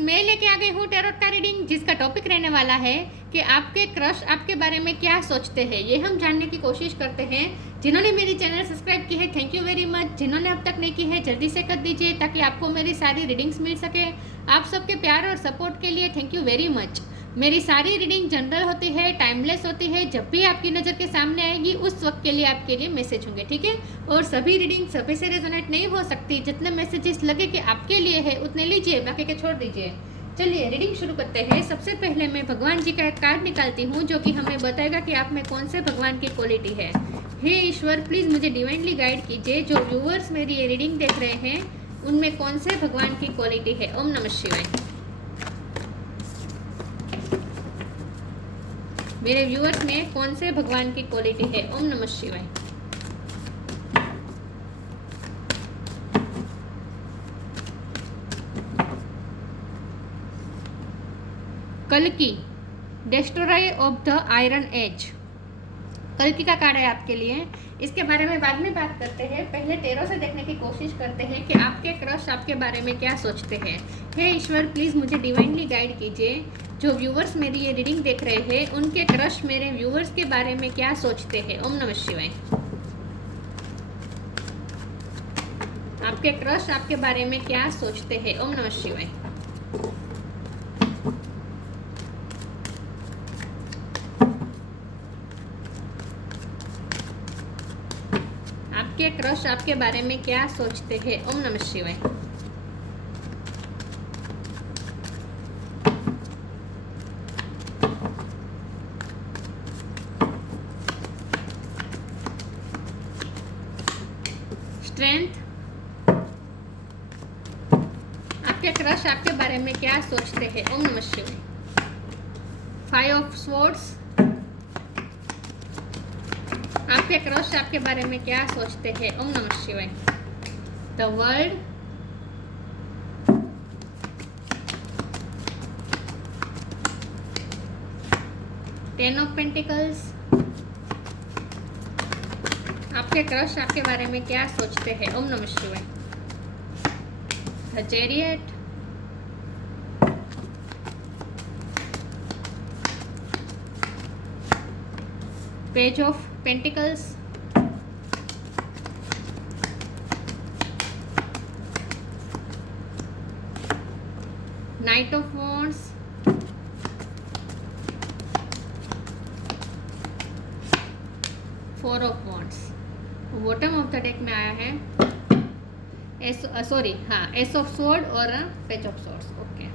मैं लेके आ गई हूँ टैरोट का रीडिंग, जिसका टॉपिक रहने वाला है कि आपके क्रश आपके बारे में क्या सोचते हैं। ये हम जानने की कोशिश करते हैं। जिन्होंने मेरी चैनल सब्सक्राइब की है, थैंक यू वेरी मच। जिन्होंने अब तक नहीं की है, जल्दी से कर दीजिए ताकि आपको मेरी सारी रीडिंग्स मिल सके। आप सबके प्यार और सपोर्ट के लिए थैंक यू वेरी मच। मेरी सारी रीडिंग जनरल होती है, टाइमलेस होती है। जब भी आपकी नज़र के सामने आएगी उस वक्त के लिए आपके लिए मैसेज होंगे, ठीक है। और सभी रीडिंग सभी से रेजोनेट नहीं हो सकती। जितने मैसेजेस लगे कि आपके लिए है उतने लीजिए, बाकी के छोड़ दीजिए। चलिए रीडिंग शुरू करते हैं। सबसे पहले मैं भगवान जी का एक कार्ड निकालती हूँ जो कि हमें बताएगा कि आप में कौन से भगवान की क्वालिटी है। हे ईश्वर, प्लीज़ मुझे डिवाइनली गाइड कीजिए। जो व्यूअर्स मेरी ये रीडिंग देख रहे हैं उनमें कौन से भगवान की क्वालिटी है। ओम नमः शिवाय। मेरे व्यूअर्स में कौन से भगवान की क्वालिटी है। ओम नमः शिवाय। कल्कि, destroyer of the iron age. कल्कि का कार्ड है आपके लिए। इसके बारे में बाद में बात करते हैं। पहले टैरो से देखने की कोशिश करते हैं कि आपके क्रश आपके बारे में क्या सोचते हैं। हे ईश्वर, प्लीज़ मुझे डिवाइनली गाइड कीजिए। जो व्यूवर्स मेरी ये रीडिंग देख रहे हैं उनके क्रश मेरे व्यूवर्स के बारे में क्या सोचते हैं। ओम नमः शिवाय। आपके क्रश आपके बारे में क्या सोचते हैं। ओम नमः शिवाय। आपके क्रश आपके बारे में क्या सोचते हैं। ओम नमः शिवाय। स्ट्रेंथ, आपके क्रश आपके बारे में क्या सोचते हैं। ओम नमः शिवाय। फाइव ऑफ स्वॉर्ड्स, आपके क्रश आपके बारे में क्या सोचते हैं। ओम नमः शिवाय। The world, ten of pentacles, आपके क्रश आपके बारे में क्या सोचते हैं। ओम नमः शिवाय। The chariot, page of pentacles, night of wands, four of wands. Bottom of the deck में आया है एस ऑफ स्वॉर्ड और page of swords. Okay,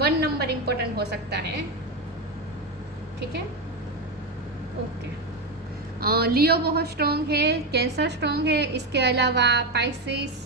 1 number important हो सकता है, ठीक है। ओके, लियो बहुत स्ट्रॉन्ग है, कैंसर स्ट्रॉन्ग है। इसके अलावा पाइसिस,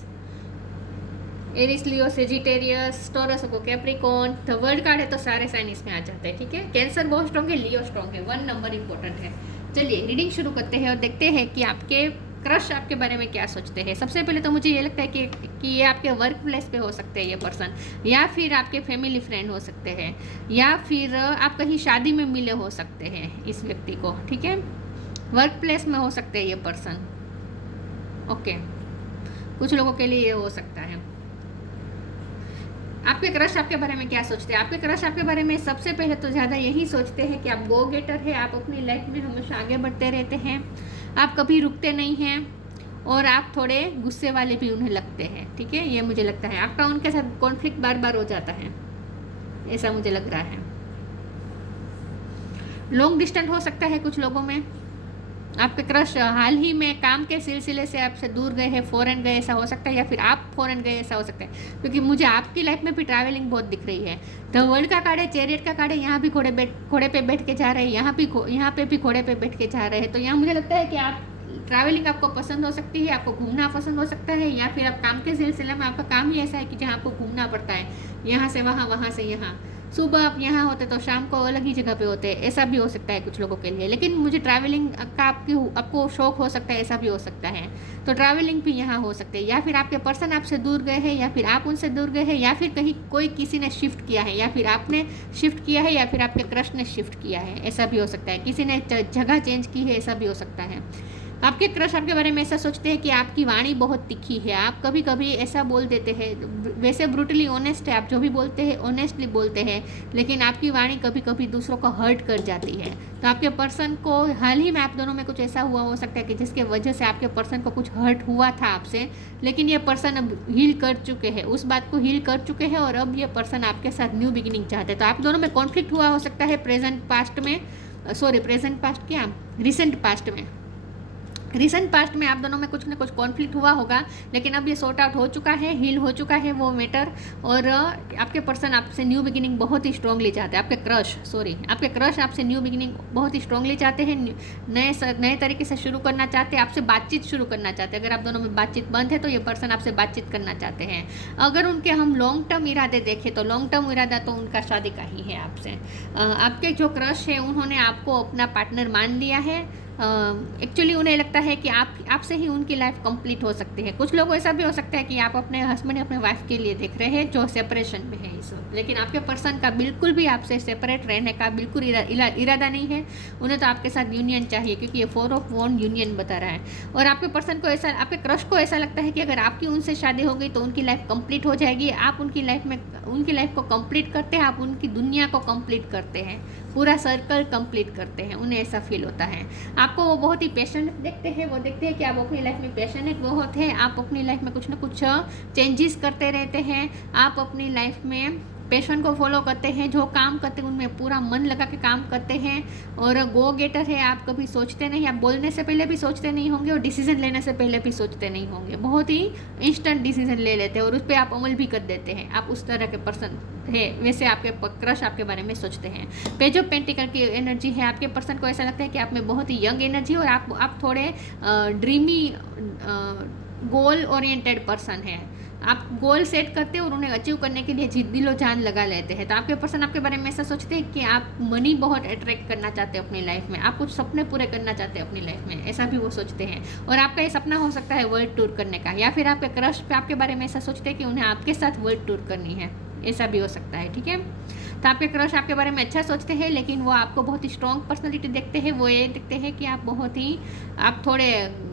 एरिस, लियो, सेजिटेरियस, टॉरस को कैप्रिकॉन। द वर्ल्ड कार्ड है तो सारे साइन इसमें आ जाते हैं, ठीक है। कैंसर बहुत स्ट्रॉन्ग है, लियो स्ट्रॉन्ग है, 1 नंबर इंपॉर्टेंट है। चलिए रीडिंग शुरू करते हैं और देखते हैं कि आपके क्रश आपके बारे में क्या सोचते हैं। सबसे पहले तो मुझे ये लगता है कि ये आपके वर्क प्लेस पे हो सकते हैं ये पर्सन, या फिर आपके फैमिली फ्रेंड हो सकते हैं, या फिर आप कहीं शादी में मिले हो सकते हैं इस व्यक्ति को, ठीक है। वर्क प्लेस में हो सकते हैं ये पर्सन। ओके, कुछ लोगों के लिए ये हो सकता है। आपके क्रश आपके बारे में क्या सोचते हैं। आपके क्रश आपके बारे में सबसे पहले तो ज़्यादा यही सोचते हैं कि आप गो गेटर है, आप अपनी लाइफ में हमेशा आगे बढ़ते रहते हैं, आप कभी रुकते नहीं हैं और आप थोड़े गुस्से वाले भी उन्हें लगते हैं, ठीक है। ये मुझे लगता है आपका उनके साथ कॉन्फ्लिक्ट बार बार हो जाता है, ऐसा मुझे लग रहा है। लॉन्ग डिस्टेंस हो सकता है कुछ लोगों में। आपके क्रश हाल ही में काम के सिलसिले से आपसे दूर गए हैं, फॉरेन गए, ऐसा हो सकता है, या फिर आप फॉरेन गए, ऐसा हो सकता है, क्योंकि मुझे आपकी लाइफ में भी ट्रैवलिंग बहुत दिख रही है। द वर्ल्ड का कार्ड है, चैरियट का कार्ड है। यहाँ भी घोड़े पे बैठ के जा रहे हैं, यहाँ पे भी घोड़े पे बैठ के जा रहे हैं। तो यहाँ मुझे लगता है कि आप ट्रैवलिंग आपको पसंद हो सकती है, आपको घूमना पसंद हो सकता है, या फिर आप काम के सिलसिले में आपका काम ही ऐसा है कि जहाँ आपको घूमना पड़ता है, यहाँ से वहाँ, वहाँ से यहाँ। सुबह आप यहाँ होते तो शाम को अलग ही जगह पे होते, ऐसा भी हो सकता है कुछ लोगों के लिए। लेकिन मुझे ट्रैवलिंग का आपको शौक हो सकता है, ऐसा भी हो सकता है। तो ट्रैवलिंग भी यहाँ हो सकते हैं, या फिर आपके पर्सन आपसे दूर गए हैं, या फिर आप उनसे दूर गए हैं, या फिर कहीं किसी ने शिफ्ट किया है, या फिर आपने शिफ्ट किया है, या फिर आपके क्रश ने शिफ्ट किया है, ऐसा भी हो सकता है। किसी ने जगह चेंज की है, ऐसा भी हो सकता है। आपके क्रश आपके बारे में ऐसा सोचते हैं कि आपकी वाणी बहुत तीखी है, आप कभी कभी ऐसा बोल देते हैं, वैसे ब्रूटली ऑनेस्ट है, आप जो भी बोलते हैं ऑनेस्टली बोलते हैं, लेकिन आपकी वाणी कभी कभी दूसरों को हर्ट कर जाती है। तो आपके पर्सन को हाल ही में आप दोनों में कुछ ऐसा हुआ हो सकता है कि जिसके वजह से आपके पर्सन को कुछ हर्ट हुआ था आपसे, लेकिन ये पर्सन अब हील कर चुके हैं, उस बात को हील कर चुके हैं और अब ये पर्सन आपके साथ न्यू बिगिनिंग चाहते हैं। तो आप दोनों में कॉन्फ्लिक्ट हुआ हो सकता है प्रेजेंट पास्ट में, प्रेजेंट पास्ट क्या, रिसेंट पास्ट में आप दोनों में कुछ ना कुछ कॉन्फ्लिक्ट हुआ होगा, लेकिन अब ये सॉर्ट आउट हो चुका है, हील हो चुका है वो मैटर। और आपके पर्सन आपसे न्यू बिगिनिंग बहुत ही स्ट्रांगली चाहते हैं, आपके क्रश आपसे न्यू बिगिनिंग बहुत ही स्ट्रांगली चाहते हैं, नए तरीके से शुरू करना चाहते हैं, आपसे बातचीत शुरू करना चाहते हैं। अगर आप दोनों में बातचीत बंद है तो ये पर्सन आपसे बातचीत करना चाहते हैं। अगर उनके हम लॉन्ग टर्म इरादे देखें तो लॉन्ग टर्म इरादा तो उनका शादी का ही है आपसे। आपके जो क्रश है उन्होंने आपको अपना पार्टनर मान लिया है। एक्चुअली उन्हें लगता है कि आपसे ही उनकी लाइफ कंप्लीट हो सकती है। कुछ लोगों ऐसा भी हो सकता है कि आप अपने हस्बैंड अपने वाइफ के लिए देख रहे हैं जो सेपरेशन में है इस वक्त, लेकिन आपके पर्सन का बिल्कुल भी आपसे सेपरेट रहने का बिल्कुल इरादा नहीं है। उन्हें तो आपके साथ यूनियन चाहिए, क्योंकि ये 4 ऑफ वॉन्ड यूनियन बता रहा है। और आपके पर्सन को ऐसा, आपके क्रश को ऐसा लगता है कि अगर आपकी उनसे शादी हो गई तो उनकी लाइफ कंप्लीट हो जाएगी। आप उनकी लाइफ को कंप्लीट करते हैं, आप उनकी दुनिया को कंप्लीट करते हैं, पूरा सर्कल कंप्लीट करते हैं, उन्हें ऐसा फील होता है। आपको वो बहुत ही पैशनेट देखते हैं, वो देखते हैं कि आप अपनी लाइफ में पैशनेट बहुत है, आप अपनी लाइफ में कुछ ना कुछ चेंजेस करते रहते हैं, आप अपनी लाइफ में पैशन को फॉलो करते हैं, जो काम करते हैं उनमें पूरा मन लगा के काम करते हैं और गो गेटर है। आप कभी सोचते नहीं, आप बोलने से पहले भी सोचते नहीं होंगे और डिसीजन लेने से पहले भी सोचते नहीं होंगे, बहुत ही इंस्टेंट डिसीजन ले लेते हैं और उस पर आप अमल भी कर देते हैं। आप उस तरह के पर्सन है, वैसे आपके क्रश आपके बारे में सोचते हैं। पेज ऑफ पेंटिकल की एनर्जी है, आपके पर्सन को ऐसा लगता है कि आप में बहुत ही यंग एनर्जी और आप थोड़े ड्रीमी गोल ओरिएंटेड पर्सन है। आप गोल सेट करते हैं और उन्हें अचीव करने के लिए दिलो जान लगा लेते हैं। तो आपके पर्सन आपके बारे में ऐसा सोचते हैं कि आप मनी बहुत अट्रैक्ट करना चाहते हैं अपनी लाइफ में, आप कुछ सपने पूरे करना चाहते हैं अपनी लाइफ में, ऐसा भी वो सोचते हैं। और आपका ये सपना हो सकता है वर्ल्ड टूर करने का, या फिर आपके क्रश पे आपके बारे में ऐसा सोचते हैं कि उन्हें आपके साथ वर्ल्ड टूर करनी है, ऐसा भी हो सकता है। ठीक है, तो आपके क्रश आपके बारे में अच्छा सोचते हैं, लेकिन वो आपको बहुत ही स्ट्रॉन्ग पर्सनैलिटी देखते हैं। वो ये देखते हैं कि आप थोड़े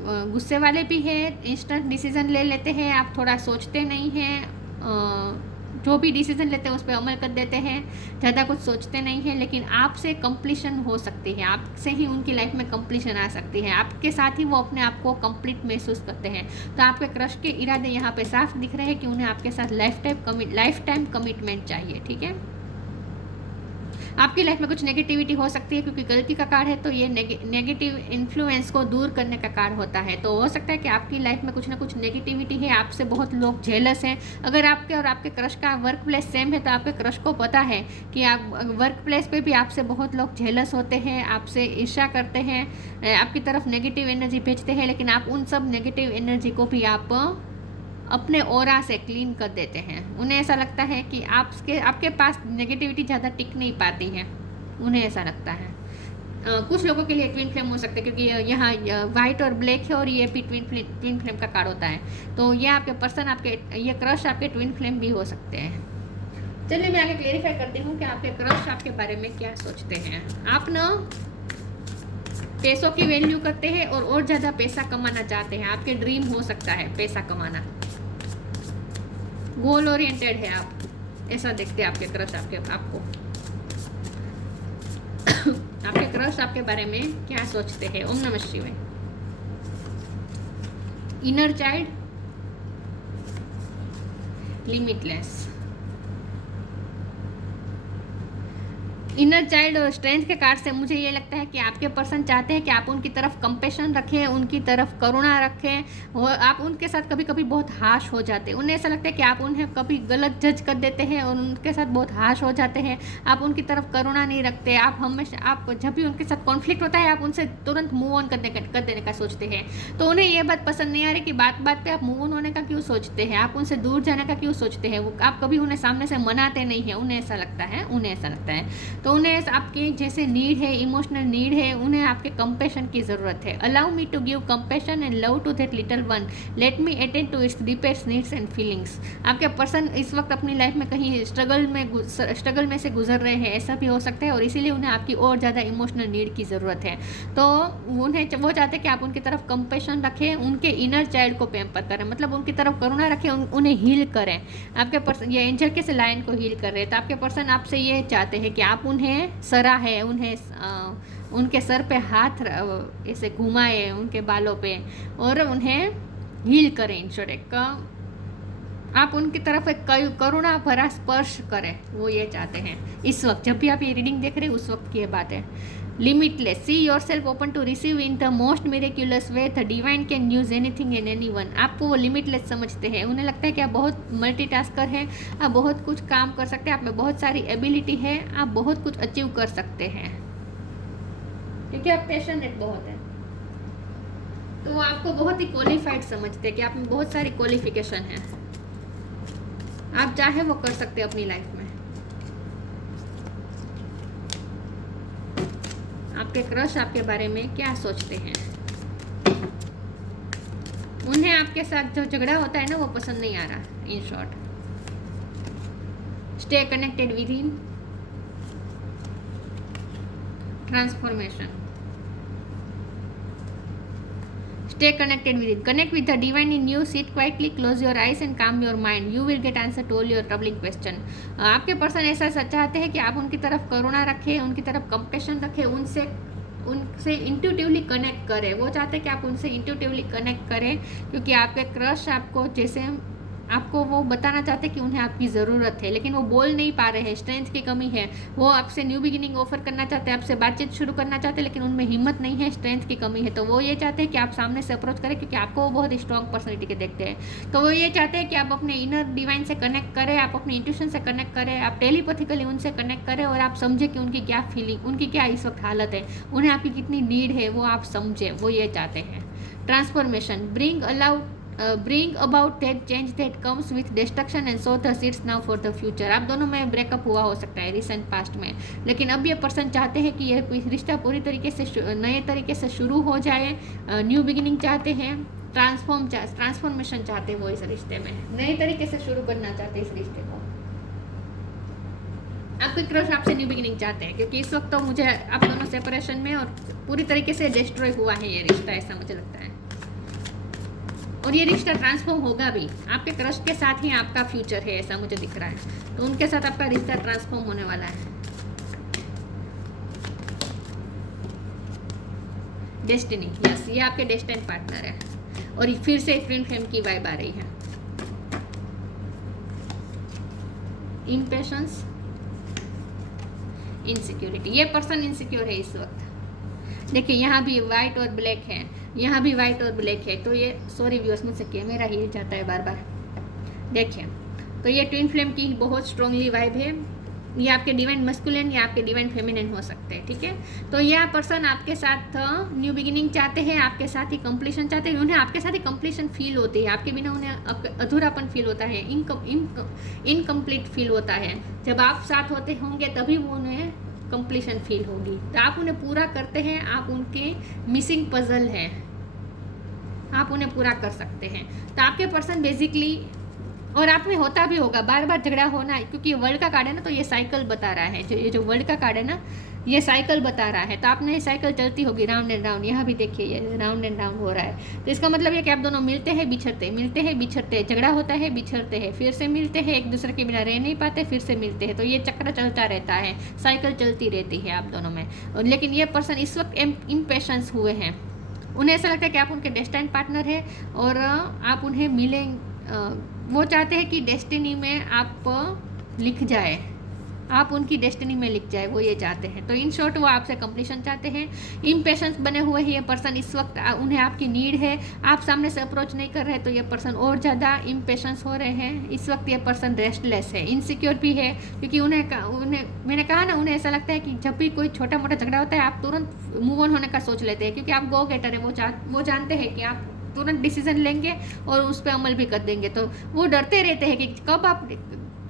गुस्से वाले भी हैं, इंस्टेंट डिसीजन ले लेते हैं, आप थोड़ा सोचते नहीं हैं, जो भी डिसीजन लेते हैं उस पर अमल कर देते हैं, ज़्यादा कुछ सोचते नहीं हैं। लेकिन आपसे कंप्लीशन हो सकती है, आपसे ही उनकी लाइफ में कंप्लीशन आ सकती है, आपके साथ ही वो अपने आप को कंप्लीट महसूस करते हैं। तो आपके क्रश के इरादे यहाँ पे साफ दिख रहे हैं कि उन्हें आपके साथ लाइफ टाइम कमिटमेंट चाहिए। ठीक है, आपकी लाइफ में कुछ नेगेटिविटी हो सकती है, क्योंकि गलती का कार्ड है तो ये नेगेटिव इन्फ्लुएंस को दूर करने का कार्ड होता है। तो हो सकता है कि आपकी लाइफ में कुछ ना कुछ नेगेटिविटी है, आपसे बहुत लोग जेलस हैं। अगर आपके और आपके क्रश का वर्क प्लेस सेम है तो आपके क्रश को पता है कि आप वर्क प्लेस पे भी आपसे बहुत लोग जेलस होते हैं, आपसे ईर्ष्या करते हैं, आपकी तरफ नेगेटिव एनर्जी भेजते हैं, लेकिन आप उन सब नेगेटिव एनर्जी को भी आप अपने ऑरा से क्लीन कर देते हैं। उन्हें ऐसा लगता है कि आपके पास नेगेटिविटी ज़्यादा टिक नहीं पाती है, उन्हें ऐसा लगता है। कुछ लोगों के लिए ट्विन फ्लेम हो सकते हैं, क्योंकि यहाँ वाइट और ब्लैक है और ये भी ट्विन फ्लेम का कार्ड होता है। तो ये आपके पर्सन ये क्रश आपके ट्विन फ्लेम भी हो सकते हैं। चलिए मैं आगे क्लेरिफाई करती हूँ कि आपके क्रश आपके बारे में क्या सोचते हैं। आप ना पैसों की वैल्यू करते हैं और ज़्यादा पैसा कमाना चाहते हैं, आपके ड्रीम हो सकता है पैसा कमाना, गोल ओरिएंटेड है आप, ऐसा देखते हैं आपके क्रश आपको। आपके क्रश आपके बारे में क्या सोचते हैं। ओम नमः शिवाय। Inner child, limitless, inner child और स्ट्रेंथ के कार्ड से मुझे ये लगता है कि आपके पर्सन चाहते हैं कि आप उनकी तरफ कंपैशन रखें, उनकी तरफ करुणा रखें। आप उनके साथ कभी कभी बहुत हाश हो जाते हैं, उन्हें ऐसा लगता है कि आप उन्हें कभी गलत जज कर देते हैं और उनके साथ बहुत हाश हो जाते हैं। आप उनकी तरफ करुणा नहीं रखते, आप जब भी उनके साथ कॉन्फ्लिक्ट होता है आप उनसे तुरंत मूव ऑन कर देने का सोचते हैं। तो उन्हें ये बात पसंद नहीं आ रही कि बात बात पे आप मूव ऑन होने का क्यों सोचते हैं, आप उनसे दूर जाने का क्यों सोचते हैं। आप कभी उन्हें सामने से मनाते नहीं हैं, उन्हें ऐसा लगता है। तो उन्हें आपकी जैसे नीड है, इमोशनल नीड है, उन्हें आपके कंपेशन की ज़रूरत है। Allow me to give compassion and love to that little one, let me attend to its deepest needs and feelings. आपके पर्सन इस वक्त अपनी लाइफ में कहीं स्ट्रगल में से गुजर रहे हैं, ऐसा भी हो सकता है, और इसीलिए उन्हें आपकी और ज़्यादा इमोशनल नीड की ज़रूरत है। तो उन्हें वो चाहते हैं कि आप उनकी तरफ कंपेशन रखें, उनके इनर चाइल्ड को पैम्पर करें, मतलब उनकी तरफ करुणा रखें, उन्हें हील करें। आपके पर्सन ये एंजल के से लायन को हील कर रहे हैं, तो आपके पर्सन आपसे ये चाहते हैं कि आप उन्हें सराहें, उन्हें उनके सर पे हाथ ऐसे घुमाएं, उनके बालों पे, और उन्हें हील करें। इंश्योर एक आप उनकी तरफ एक करुणा भरा स्पर्श करें, वो ये चाहते हैं इस वक्त। जब भी आप ये रीडिंग देख रहे हैं उस वक्त की ये बात है। Limitless, see yourself open to receive in the most miraculous way, the divine can use anything and anyone. आपको वो लिमिटलेस समझते हैं, उन्हें लगता है कि आप बहुत मल्टीटास्कर हैं, आप बहुत कुछ काम कर सकते हैं, आप में बहुत सारी एबिलिटी है, आप बहुत कुछ अचीव कर सकते हैं, क्योंकि आप पैशनेट बहुत हैं। तो वो आपको बहुत ही क्वालिफाइड समझते हैं कि आप में बहुत सारी क्वालिफिकेशन है, आप चाहे वो कर सकते हैं अपनी लाइफ में। आपके क्रश आपके बारे में क्या सोचते हैं? उन्हें आपके साथ जो झगड़ा होता है ना, वो पसंद नहीं आ रहा। In short, stay connected with in transformation, stay connected with it, connect with the divine in you, sit quietly, close your eyes and calm your mind, you will get answer to all your troubling question। आपके person ऐसा चाहते हैं कि आप उनकी तरफ करुणा रखें, उनकी तरफ कंपैशन रखें, उनसे इंट्यूटिवली कनेक्ट करें। वो चाहते हैं कि आप उनसे इंट्यूटिवली कनेक्ट करें, क्योंकि आपके क्रश आपको जैसे आपको वो बताना चाहते हैं कि उन्हें आपकी ज़रूरत है, लेकिन वो बोल नहीं पा रहे हैं, स्ट्रेंथ की कमी है। वो आपसे न्यू बिगिनिंग ऑफर करना चाहते हैं, आपसे बातचीत शुरू करना चाहते हैं, लेकिन उनमें हिम्मत नहीं है, स्ट्रेंथ की कमी है। तो वो ये चाहते हैं कि आप सामने से अप्रोच करें, क्योंकि आपको वो बहुत स्ट्रॉन्ग पर्सनैलिटी के देखते हैं। तो वो ये चाहते हैं कि आप अपने इनर डिवाइन से कनेक्ट करें, आप अपने इंट्यूशन से कनेक्ट करें, आप टेलीपैथिकली उनसे कनेक्ट करें, और आप समझें कि उनकी क्या फीलिंग, उनकी क्या इस वक्त हालत है, उन्हें आपकी कितनी नीड है, वो आप समझें। वो ये चाहते हैं। Transformation, bring about that change that comes with destruction and sow the seeds now for the future। आप दोनों में ब्रेकअप हुआ हो सकता है रिसेंट पास्ट में, लेकिन अब ये पर्सन चाहते हैं कि ये रिश्ता पूरी तरीके से नए तरीके से शुरू हो जाए, न्यू बिगिनिंग चाहते हैं, ट्रांसफॉर्मेशन चाहते हैं वो इस रिश्ते में, नए तरीके से शुरू करना चाहते हैं इस रिश्ते को। आपके क्रश आपसे न्यू बिगिनिंग चाहते हैं, क्योंकि इस वक्त तो मुझे आप दोनों सेपरेशन में और पूरी तरीके से डिस्ट्रॉय हुआ है ये रिश्ता, ऐसा मुझे लगता है। और ये रिश्ता ट्रांसफॉर्म होगा भी, आपके क्रश के साथ ही आपका फ्यूचर है, ऐसा मुझे दिख रहा है। तो उनके साथ आपका रिश्ता ट्रांसफॉर्म होने वाला है। डेस्टिनी, यस, ये आपके डेस्टिनी पार्टनर है, और फिर से ट्विन फ्लेम की वाइब आ रही है। इम्पेशंस, इनसिक्योरिटी, ये पर्सन इनसिक्योर है इस वक्त। देखिए यहाँ भी वाइट और ब्लैक है, यहाँ भी वाइट और ब्लैक है। तो ये सॉरी व्यूअर्स, मुझसे कैमरा हिल जाता है बार बार। देखिए, तो ये ट्विन फ्लेम की बहुत स्ट्रांगली वाइब है। ये आपके डिवाइन मस्कुलिन या आपके डिवाइन फेमिनिन हो सकते हैं, ठीक है। तो यह पर्सन आपके साथ न्यू बिगिनिंग चाहते हैं, आपके साथ ही कंप्लीशन चाहते हैं। उन्हें आपके साथ ही कंप्लीशन फील होती है, आपके बिना उन्हें अधूरापन फील होता है, इनकम्प्लीट फील होता है। जब आप साथ होते होंगे तभी वो उन्हें कंप्लीशन फील होगी। तो आप उन्हें पूरा करते हैं, आप उनके मिसिंग पजल हैं, आप उन्हें पूरा कर सकते हैं। तो आपके पर्सन बेसिकली, और आप में होता भी होगा बार बार झगड़ा होना, क्योंकि वर्ल्ड का कार्ड है ना, तो ये साइकिल बता रहा है। जो वर्ल्ड का कार्ड है ना, ये साइकिल बता रहा है। तो आपने ये साइकिल चलती होगी राउंड एंड राउंड। यहाँ भी देखिए ये राउंड एंड राउंड हो रहा है। तो इसका मतलब ये कि आप दोनों मिलते हैं, बिछड़ते, मिलते हैं, बिछड़ते, झगड़ा होता है, बिछड़ते हैं, फिर से मिलते हैं, एक दूसरे के बिना रह नहीं पाते, फिर से मिलते हैं। तो ये चक्र चलता रहता है, साइकिल चलती रहती है आप दोनों में। और लेकिन ये पर्सन इस वक्त इम्पेशंस हुए हैं। उन्हें ऐसा लगता है कि आप उनके डेस्टिनी पार्टनर है और आप उन्हें मिलें। वो चाहते हैं कि डेस्टिनी में आप लिख जाए, आप उनकी डेस्टिनी में लिख जाए, वो ये चाहते हैं। तो इन शॉर्ट वो आपसे कंप्लीशन चाहते हैं। इम्पेशंस बने हुए हैं ये पर्सन इस वक्त, उन्हें आपकी नीड है। आप सामने से अप्रोच नहीं कर रहे तो ये पर्सन और ज़्यादा इम्पेशंस हो रहे हैं इस वक्त। ये पर्सन रेस्टलेस है, इनसिक्योर भी है, क्योंकि उन्हें मैंने कहा ना, उन्हें ऐसा लगता है कि जब भी कोई छोटा मोटा झगड़ा होता है आप तुरंत मूव ऑन होने का सोच लेते हैं, क्योंकि आप गो गेटर है। वो जानते हैं कि आप तुरंत डिसीजन लेंगे और उस पर अमल भी कर देंगे। तो वो डरते रहते हैं कि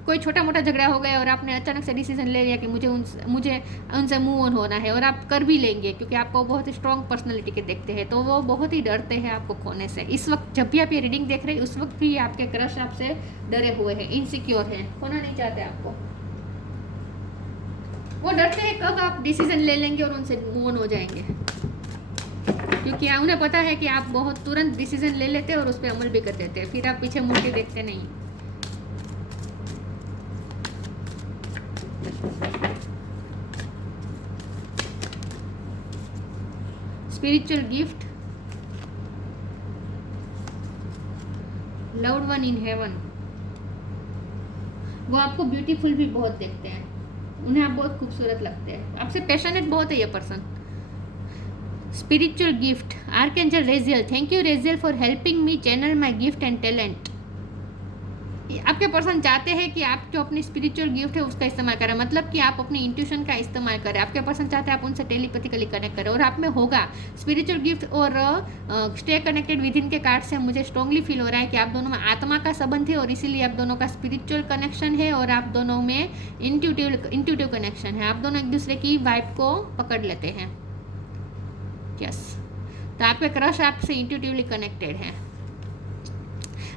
कोई छोटा मोटा झगड़ा हो गया और आपने अचानक से डिसीजन ले लिया कि मुझे उनसे मूव ऑन होना है, और आप कर भी लेंगे क्योंकि आपको बहुत ही स्ट्रॉन्ग पर्सनैलिटी के देखते हैं, तो वो बहुत ही डरते हैं आपको खोने से। इस वक्त जब भी आप ये रीडिंग देख रहे हैं उस वक्त भी आपके क्रश आपसे डरे हुए हैं, इनसिक्योर हैं, खोना नहीं चाहते आपको। वो डरते हैं कब आप डिसीजन ले लेंगे और उनसे मूव ऑन हो जाएंगे, क्योंकि उन्हें पता है कि आप बहुत तुरंत डिसीजन ले लेते हैं और उस पर अमल भी कर देते हैं, फिर आप पीछे मुड़ के देखते नहीं। Spiritual gift, loved one in heaven. वो आपको ब्यूटीफुल भी बहुत देखते हैं, उन्हें आप बहुत खूबसूरत लगते हैं, आपसे पैशनेट बहुत है ये person. Spiritual gift, archangel Raziel, thank you Raziel for helping me channel my gift and talent. आपके पर्सन चाहते हैं कि आप जो अपनी स्पिरिचुअल गिफ्ट है उसका इस्तेमाल करें, मतलब कि आप अपनी इंट्यूशन का इस्तेमाल करें। आपके पर्सन चाहते हैं आप उनसे टेलीपैथिकली कनेक्ट करें, और आप में होगा स्पिरिचुअल गिफ्ट। और स्टे कनेक्टेड विद इन के कार्ड से मुझे स्ट्रांगली फील हो रहा है कि आप दोनों में आत्मा का संबंध है, और इसीलिए आप दोनों का स्पिरिचुअल कनेक्शन है, और आप दोनों में इंट्यूटिव कनेक्शन है। आप दोनों एक दूसरे की वाइब को पकड़ लेते हैं। यस, तो आपके क्रश आपसे इंट्यूटिवली कनेक्टेड है।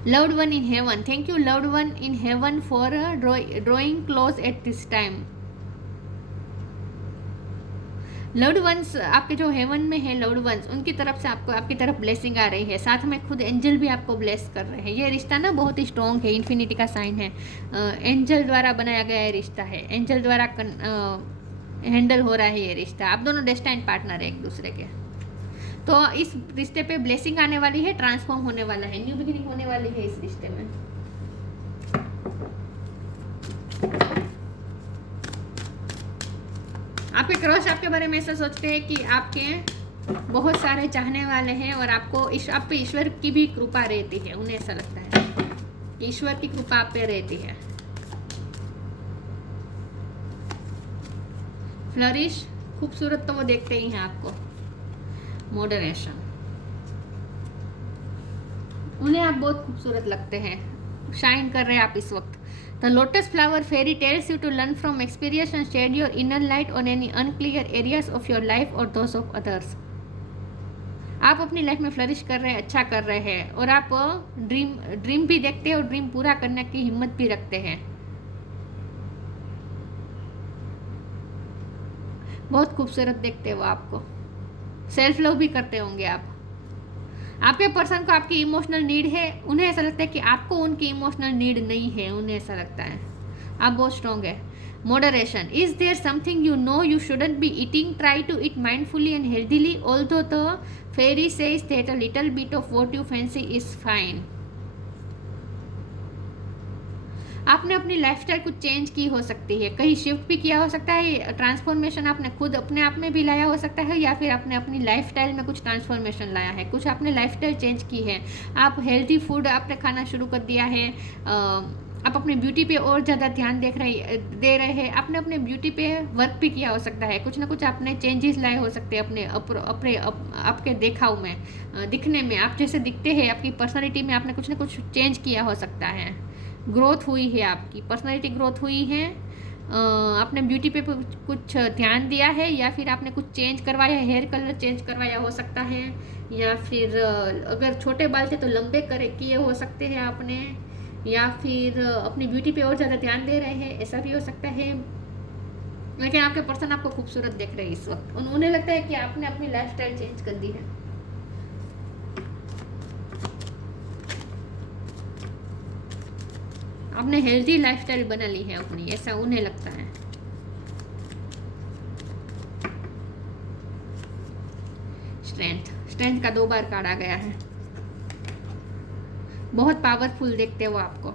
Loved one in heaven, thank you loved one in heaven for drawing close at this time. Loved ones, आपके जो हेवन में है लव्ड वंस, उनकी तरफ से आपको आपकी तरफ ब्लेसिंग आ रही है, साथ में खुद एंजल भी आपको ब्लेस कर रहे हैं। ये रिश्ता ना बहुत ही स्ट्रॉन्ग है, इन्फिनिटी का साइन है, एंजल द्वारा बनाया गया ये रिश्ता है, एंजल द्वारा हैंडल हो रहा है ये रिश्ता। आप दोनों डेस्टाइन पार्टनर है एक दूसरे के। तो इस रिश्ते पे ब्लेसिंग आने वाली है, ट्रांसफॉर्म होने वाला है, न्यू बिगिनिंग होने वाली है इस रिश्ते में। आपके क्रश आपके बारे में ऐसा सोचते हैं कि आपके बहुत सारे चाहने वाले हैं, और आपको आप पे ईश्वर की भी कृपा रहती है। उन्हें ऐसा लगता है कि ईश्वर की कृपा आप पे रहती है। फ्लरिश, खूबसूरत तो वो देखते ही हैं आपको। मॉडरेशन, उन्हें आप बहुत खूबसूरत लगते हैं, शाइन कर रहे हैं आप इस वक्त। The lotus flower fairy tells you to learn from experience and shed your inner light on any unclear areas of your life और दोस ऑफ अदर्स। आप अपनी लाइफ में फ्लरिश कर रहे हैं, अच्छा कर रहे हैं, और आप ड्रीम भी देखते हैं और ड्रीम पूरा करने की हिम्मत भी रखते हैं। बहुत खूबसूरत देखते हैं वो आपको। सेल्फ लव भी करते होंगे आप। आपके पर्सन को आपकी इमोशनल नीड है, उन्हें ऐसा लगता है कि आपको उनकी इमोशनल नीड नहीं है, उन्हें ऐसा लगता है। आप बहुत स्ट्रॉन्ग है। Moderation, is there something you know you shouldn't be eating, try to eat mindfully and healthily, although the fairy says that a little bit of what you fancy is fine. आपने अपनी lifestyle कुछ change की हो सकती है, कहीं shift भी किया हो सकता है, ट्रांसफॉर्मेशन आपने खुद अपने आप में भी लाया हो सकता है, या फिर आपने अपनी लाइफस्टाइल में कुछ ट्रांसफॉर्मेशन लाया है, कुछ आपने लाइफस्टाइल चेंज की है। आप हेल्दी फूड आपने खाना शुरू कर दिया है, आप अपने ब्यूटी पे और ज़्यादा ध्यान दे रहे हैं, आपने अपने ब्यूटी पे वर्क भी किया हो सकता है, कुछ ना कुछ आपने चेंजेस लाए हो सकते हैं अपने आपके देखाव में, दिखने में, आप जैसे दिखते हैं, आपकी पर्सनैलिटी में आपने कुछ ना कुछ चेंज किया हो सकता है। ग्रोथ हुई है, आपकी पर्सनैलिटी ग्रोथ हुई है, आपने ब्यूटी पे कुछ ध्यान दिया है, या फिर आपने कुछ चेंज करवाया, हेयर कलर चेंज करवाया हो सकता है, या फिर अगर छोटे बाल थे तो लंबे किए हो सकते हैं आपने, या फिर अपनी ब्यूटी पे और ज़्यादा ध्यान दे रहे हैं, ऐसा भी हो सकता है। लेकिन आपके पर्सन आपको खूबसूरत देख रहे हैं इस वक्त, उन्हें लगता है कि आपने अपनी लाइफस्टाइल चेंज कर दी है। आपने हेल्दी लाइफस्टाइल बना ली है अपनी, ऐसा उन्हें लगता है। स्ट्रेंथ का 2 बार कार्ड आ गया है। बहुत पावरफुल देखते हो आपको,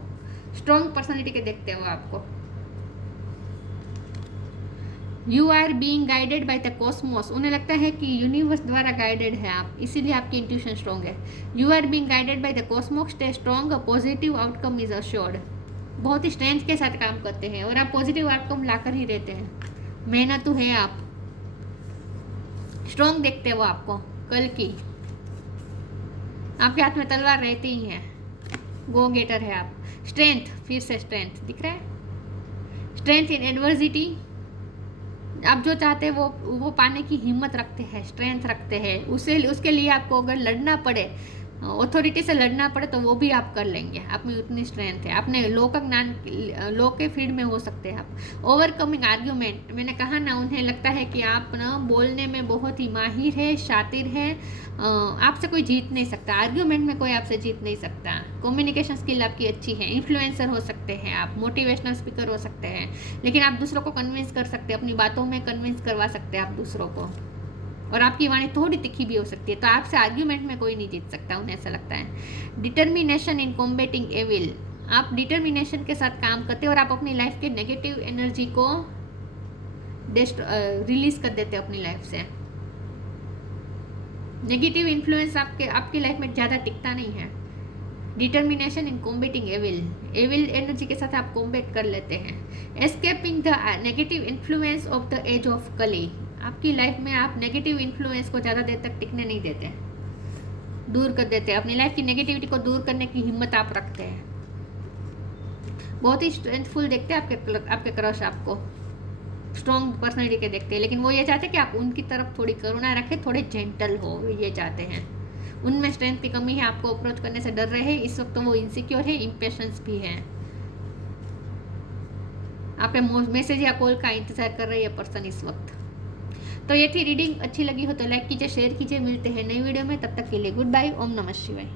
स्ट्रॉन्ग पर्सनालिटी के देखते हो आपको। You are being guided by the cosmos, उन्हें लगता है कि यूनिवर्स द्वारा गाइडेड है आप, इसीलिए आपकी इंट्यूशन स्ट्रॉन्ग है। You are being guided by the cosmos, stay strong, a positive outcome is assured. बहुत ही स्ट्रेंथ के साथ काम करते हैं और आप पॉजिटिव आउटकम लाकर ही रहते हैं। मेहनतू है आप, स्ट्रॉन्ग देखते हो आपको। कल की आपके हाथ में तलवार रहती ही है, गो गेटर है आप। स्ट्रेंथ, फिर से स्ट्रेंथ दिख रहा है। स्ट्रेंथ इन एडवर्सिटी, आप जो चाहते हैं वो पाने की हिम्मत रखते हैं, स्ट्रेंथ रखते हैं। उसके लिए आपको अगर लड़ना पड़े, अथॉरिटी से लड़ना पड़े, तो वो भी आप कर लेंगे। आप में उतनी स्ट्रेंथ है। आपने लॉ का ज्ञान, लॉ के फील्ड में हो सकते हैं आप। ओवरकमिंग आर्ग्यूमेंट, मैंने कहा ना, उन्हें लगता है कि आप ना बोलने में बहुत ही माहिर है, शातिर है, आपसे कोई जीत नहीं सकता। आर्ग्यूमेंट में कोई आपसे जीत नहीं सकता। कम्युनिकेशन स्किल आपकी अच्छी है। इन्फ्लुएंसर हो सकते हैं आप, मोटिवेशनल स्पीकर हो सकते हैं, लेकिन आप दूसरों को कन्विंस कर सकते हैं, अपनी बातों में कन्विंस करवा सकते हैं आप दूसरों को। और आपकी वाणी थोड़ी तिखी भी हो सकती है, तो आपसे आर्ग्यूमेंट में कोई नहीं जीत सकता, उन्हें ऐसा लगता है। डिटर्मिनेशन इन कॉम्बेटिंग एविल, आप डिटर्मिनेशन के साथ काम करते हैं और आप अपनी लाइफ के नेगेटिव एनर्जी को रिलीज कर देते हैं अपनी लाइफ से। नेगेटिव इन्फ्लुएंस आपकी लाइफ में ज़्यादा टिकता नहीं है। Determination in combating evil energy के साथ आप कॉम्बेट कर लेते हैं। Escaping the negative influence of the age of Kali, आपकी लाइफ में आप नेगेटिव इन्फ्लुएंस को ज़्यादा देर तक टिकने नहीं देते, दूर कर देते हैं। अपनी लाइफ की नेगेटिविटी को दूर करने की हिम्मत आप रखते हैं। बहुत ही स्ट्रेंथफुल देखते हैं आपके क्रश, आपको स्ट्रॉन्ग पर्सनैलिटी के देखते हैं, लेकिन वो ये चाहते हैं कि आप उनकी तरफ थोड़ी करुणा रखें, थोड़े जेंटल हो, ये चाहते हैं। उनमें स्ट्रेंथ की कमी है, आपको अप्रोच करने से डर रहे हैं इस वक्त। तो वो इनसिक्योर है, इम्पेशंस भी है। आपके मैसेज या कॉल का इंतजार कर रही है पर्सन इस वक्त। तो ये थी रीडिंग। अच्छी लगी हो तो लाइक कीजिए, शेयर कीजिए। मिलते हैं नई वीडियो में, तब तक के लिए गुड बाय। ओम नमः शिवाय।